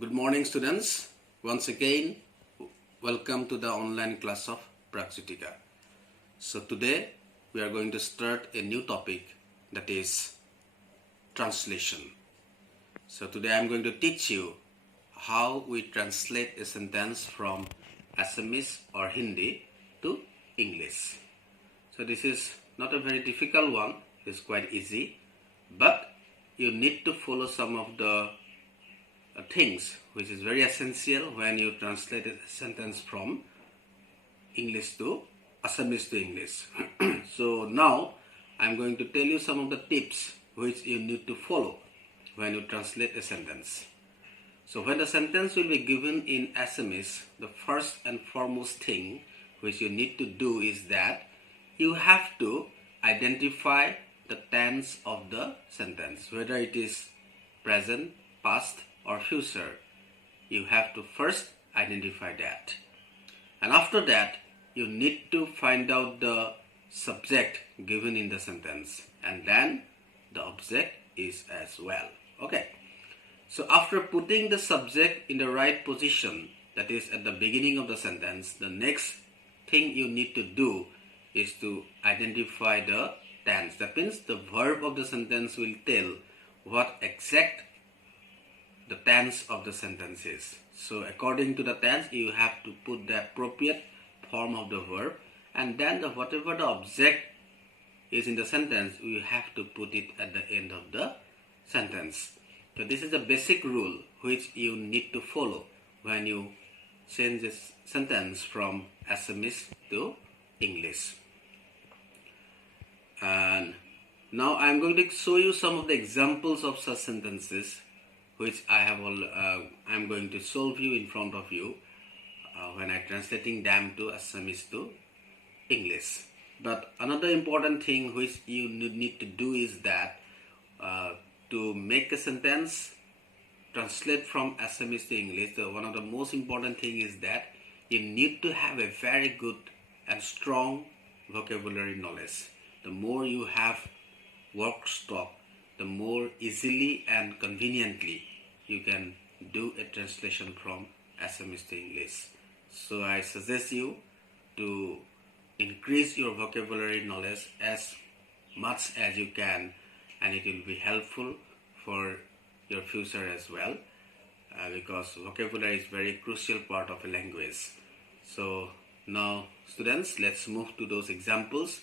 Good morning, students. Once again, welcome to the online class of Prakshutika. So today we are going to start a new topic, that is translation. So today I am going to teach you how we translate a sentence from Assamese or Hindi to English. So this is not a very difficult one. It's quite easy, but you need to follow some of the things which is very essential when you translate a sentence from English to Assamese to English. So now I'm going to tell you some of the tips which you need to follow when you translate a sentence. So when the sentence will be given in Assamese, the first and foremost thing which you need to do is that you have to identify the tense of the sentence, whether it is present, past, or future. You have to first identify that. And after that, you need to find out the subject given in the sentence, and then the object is as well. Okay. So after putting the subject in the right position, that is at the beginning of the sentence, the next thing you need to do is to identify the tense. That means the verb of the sentence will tell what exact the tense of the sentence is. So according to the tense, you have to put the appropriate form of the verb, and then whatever the object is in the sentence, you have to put it at the end of the sentence. So this is a basic rule which you need to follow when you change this sentence from Assamese to English. And now I am going to show you some of the examples of such sentences which I am going to solve you in front of you when I translating them to Assamese to English. But another important thing which you need to do is that to make a sentence translate from Assamese to English, one of the most important thing is that you need to have a very good and strong vocabulary knowledge. The more you have work stock, the more easily and conveniently you can do a translation from Assamese to English. So I suggest you to increase your vocabulary knowledge as much as you can, and it will be helpful for your future as well, because vocabulary is very crucial part of a language. So now students, let's move to those examples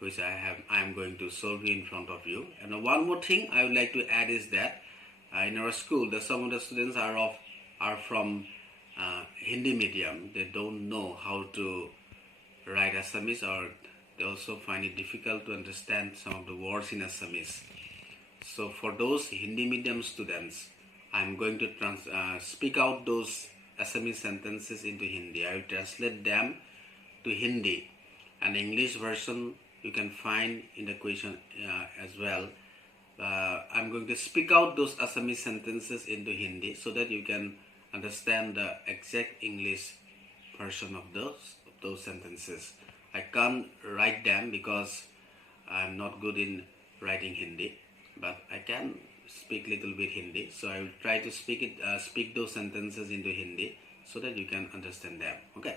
which I am going to solve in front of you. And one more thing I would like to add is that in our school, some of the students are from Hindi medium. They don't know how to write Assamese, or they also find it difficult to understand some of the words in Assamese. So for those Hindi medium students, I'm going to speak out those Assamese sentences into Hindi. I will translate them to Hindi, and English version you can find in the question as well. I'm going to speak out those Assamese sentences into Hindi so that you can understand the exact English version of those sentences. I can't write them because I'm not good in writing Hindi, but I can speak little bit Hindi. So I will try to speak those sentences into Hindi so that you can understand them. Okay.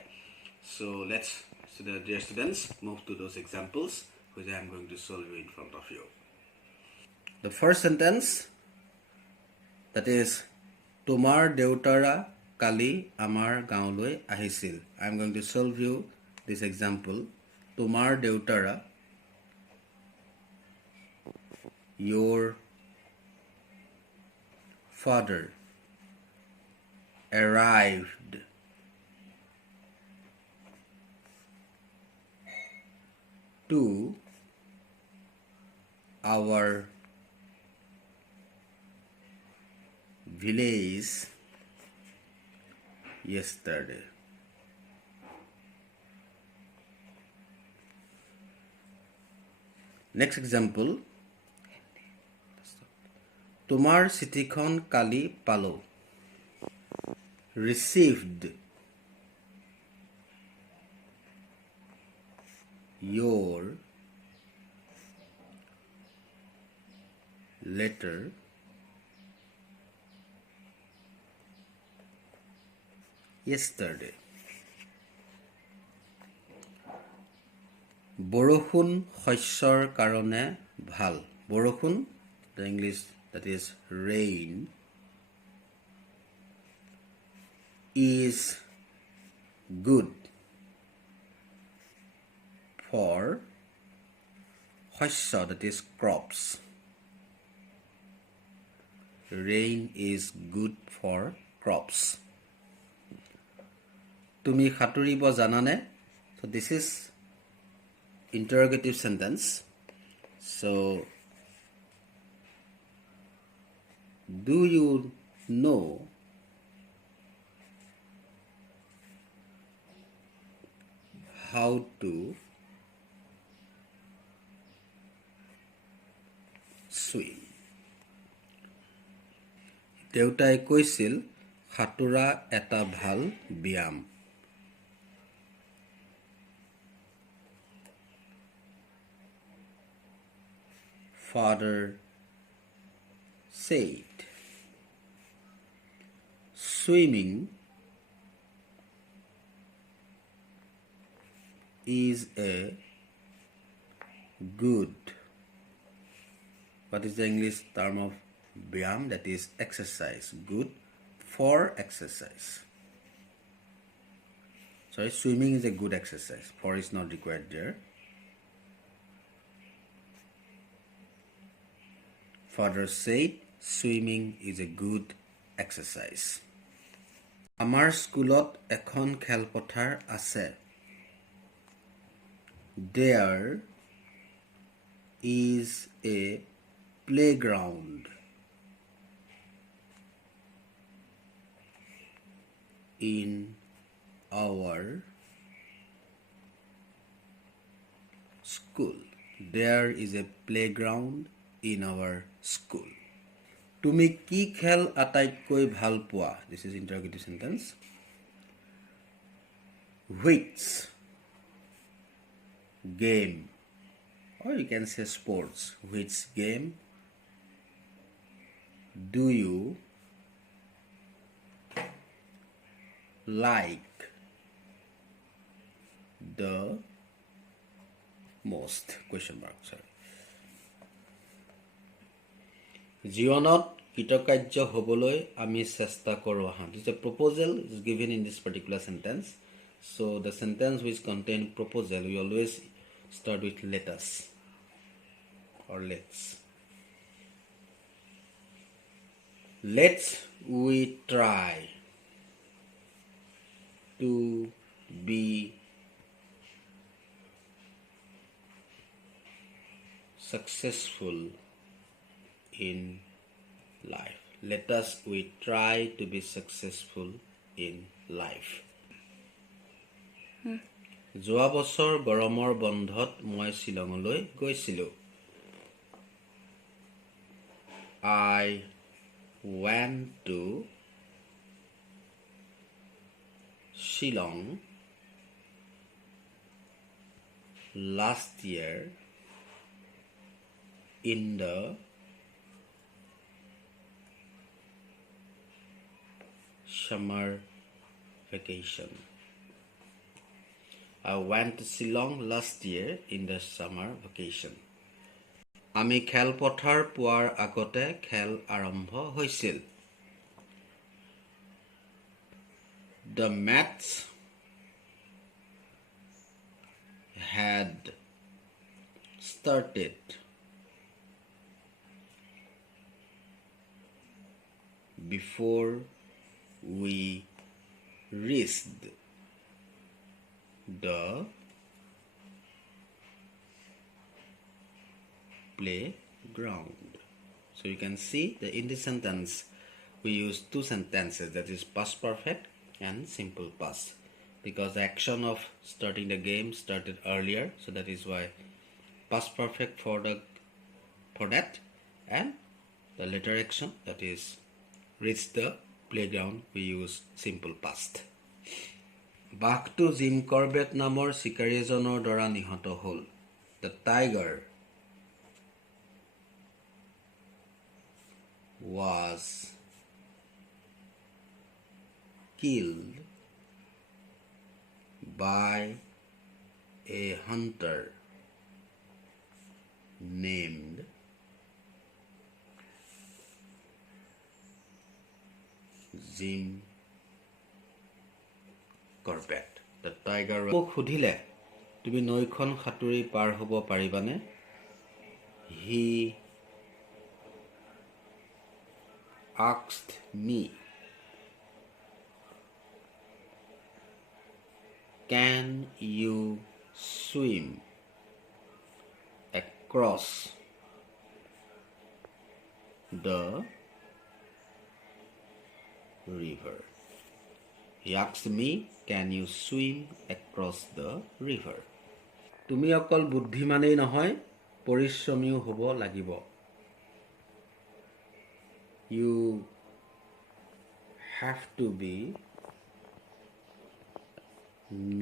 So let's, dear students, move to those examples which I am going to solve in front of you. The first sentence, that is, Tomar deutara kali amar gaonloi ahisil. I am going to solve you this example. Tomar deutara, your father arrived to our village yesterday. Next example, Tomar চিঠিখন কালি পালো. Received your letter yesterday. বৰষুণ শস্যৰ কাৰণে ভাল. বৰষুণ, the English that is rain, is good for শস্য, that is crops. Rain is good for crops. তুমি সাঁতুৰিব জানানে? So this is interrogative sentence. So do you know how to swim? দেউতাই কৈছিল সাঁতোৰা এটা ভাল ব্যায়াম. Father said swimming is a good, what is the English term of byam? That is exercise, good for exercise. Sorry, swimming is a good exercise. For is not required there. Father said swimming is a good exercise. আমাৰ স্কুলত এখন খেলপথাৰ আছে. There is a playground in our school. There is a playground in our school. তুমি কি খেল আটাইতকৈ ভাল পোৱা? This is interrogative sentence. Which game, or you can say sports, which game do you like the most? Question mark, sorry. জীৱনত কৃতকাৰ্য হ'বলৈ আমি চেষ্টা কৰোঁ আহা. This is a proposal is given in this particular sentence. So the sentence which contain proposal, we always start with let us or let's. Let's we try to be successful in life. Let us we try to be successful in life. যোৱা বছৰ গৰমৰ বন্ধত মই শিলঙলৈ গৈছিলোঁ. I went to Shillong last year in the summer vacation. I went to Shillong last year in the summer vacation. আমি খেলপথাৰ পোৱাৰ আগতে খেল আৰম্ভ হৈছিল. The match had started before we reached the playground. So you can see that in this sentence we use two sentences, that is past perfect and simple past, because the action of starting the game started earlier, so that is why past perfect for that, and the later action, that is reach the playground, we use simple past. বাঘটো Jim Corbett নামৰ চিকাৰী এজনৰ দ্বাৰা নিহত হ'ল. The tiger was killed by a hunter named Jim Corbett. The tiger সুধিলে তুমি নৈখন সাঁতুৰি পাৰ হ'ব পাৰিবানে? He asked me, can you swim across the river? He asked me, can you swim across the river? তুমি অকল বুদ্ধিমানেই নহয়, পৰিশ্ৰমীও হ'ব লাগিব. You have to be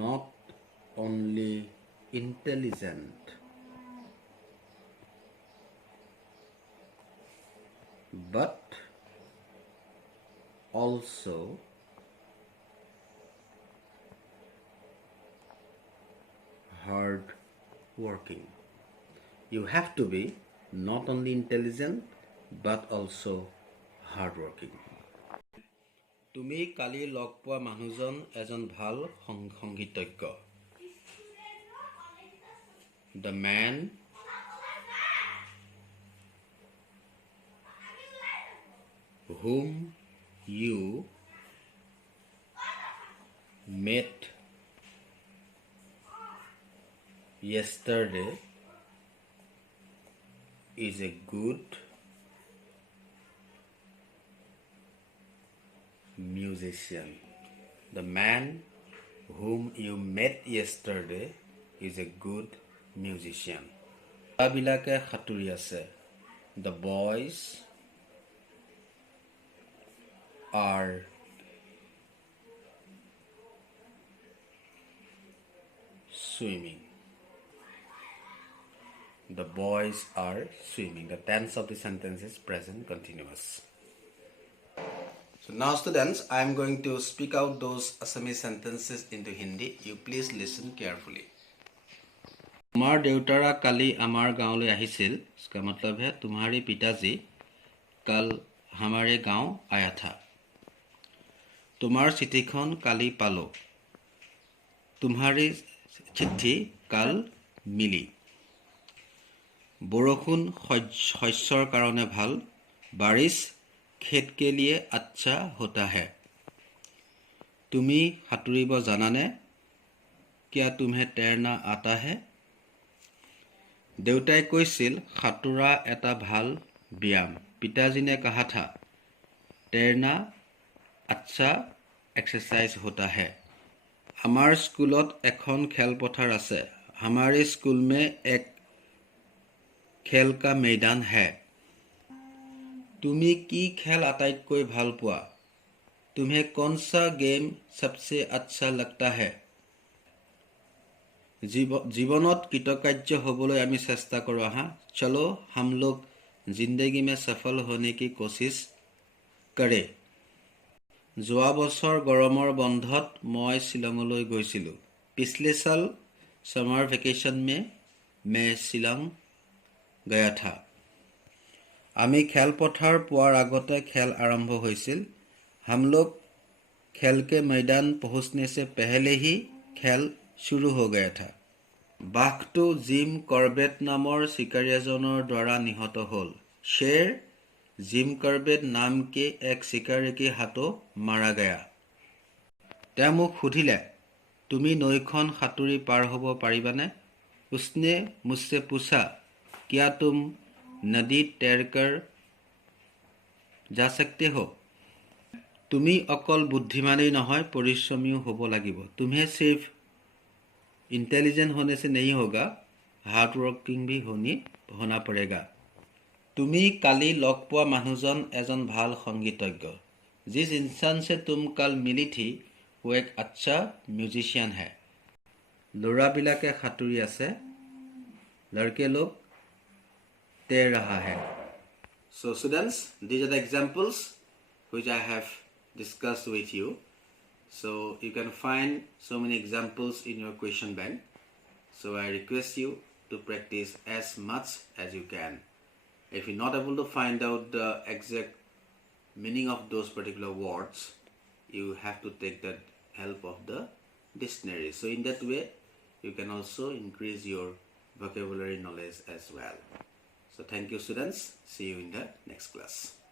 not only intelligent but also hard working. You have to be not only intelligent but also hard working. তুমি কালি log পোৱা মানুহজন এজন ভাল সংগীতজ্ঞ. The man whom you met yesterday is a good musician. The man whom you met yesterday is a good musician. বিলাকে সাঁতুৰি আছে. The boys are swimming. The boys are swimming. The tense of the sentence is present continuous. So now students, I am going to speak out those Assamese sentences into Hindi. You please listen carefully. तुम्हार देउतारा काली आमार गाँव ले आहिसिल. इसका मतलब है तुम्हारे पिताजी कल हमारे गाँव आया था. तुम्हार चिठ्ठीखन काली पालो. तुम्हारी चिट्ठी कल मिली. बरखुन शस्यर कारणे भाल. बारिश खेत के लिए अच्छा होता है. तुमी सातुरिब जानाने? क्या तुम्हें तैरना आता है? देउताई কৈছিল সাঁতোৰা এটা ভাল ব্যায়াম. पिताजी ने कहा था तैरना अच्छा एक्सरसाइज होता है. हमार स्कूलत एखन खेलपथार আছে. हमारे स्कूल में एक खेल का मैदान है. तुम्ही की खेल आटाइतকৈ ভাল পোৱা? तुम्हें कौन सा गेम सबसे अच्छा लगता है? जीवनत कृतकार्य होबोलै आमी चेष्टा करो आहा. चलो हम लोग जिंदगी में सफल होने की कोशिश करे. যোৱা বছৰ গৰমৰ বন্ধত মই শিলঙলৈ গৈছিলোঁ. पिछले साल समर वेकेशन में मैं शिलंग गया था. আমি খেলপথাৰ পোৱাৰ আগতে খেল আৰম্ভ হৈছিল. हम लोग खेल के मैदान पहुंचने से पहले ही खेल शुरू हो गया था. বাঘটো জিম কৰ্বেট নামৰ শিকাৰী এজনৰ দ্বাৰা নিহত হ'ল. शेर जिम कॉर्बेट नाम के एक शिकारी के हाथों मारा गया. তেওঁ মোক সুধিলে তুমি নৈখন সাঁতুৰি পাৰ হ'ব পাৰিবানে? उसने मुझसे पूछा क्या तुम नदी तैरकर जा सकते हो? তুমি অকল বুদ্ধিমানেই নহয়, পৰিশ্ৰমীও হ'ব লাগিব. तुम्हें सिर्फ इंटेलिजेंट होने से नहीं होगा, हार्ड वर्किंग भी होना पड़ेगा. তুমি কালি লগ পোৱা মানুহজন এজন ভাল সংগীতজ্ঞ. जिस इंसान से तुम कल मिली थी वो एक अच्छा म्यूजिशियन है. ল'ৰাবিলাকে সাঁতুৰি আছে. लड़के लोग तैर रहा है. So students, these are the examples which I have discussed with you. So you can find so many examples in your question bank. So I request you to practice as much as you can. If you're not able to find out the exact meaning of those particular words, you have to take the help of the dictionary. So in that way, you can also increase your vocabulary knowledge as well. So thank you, students. See you in the next class.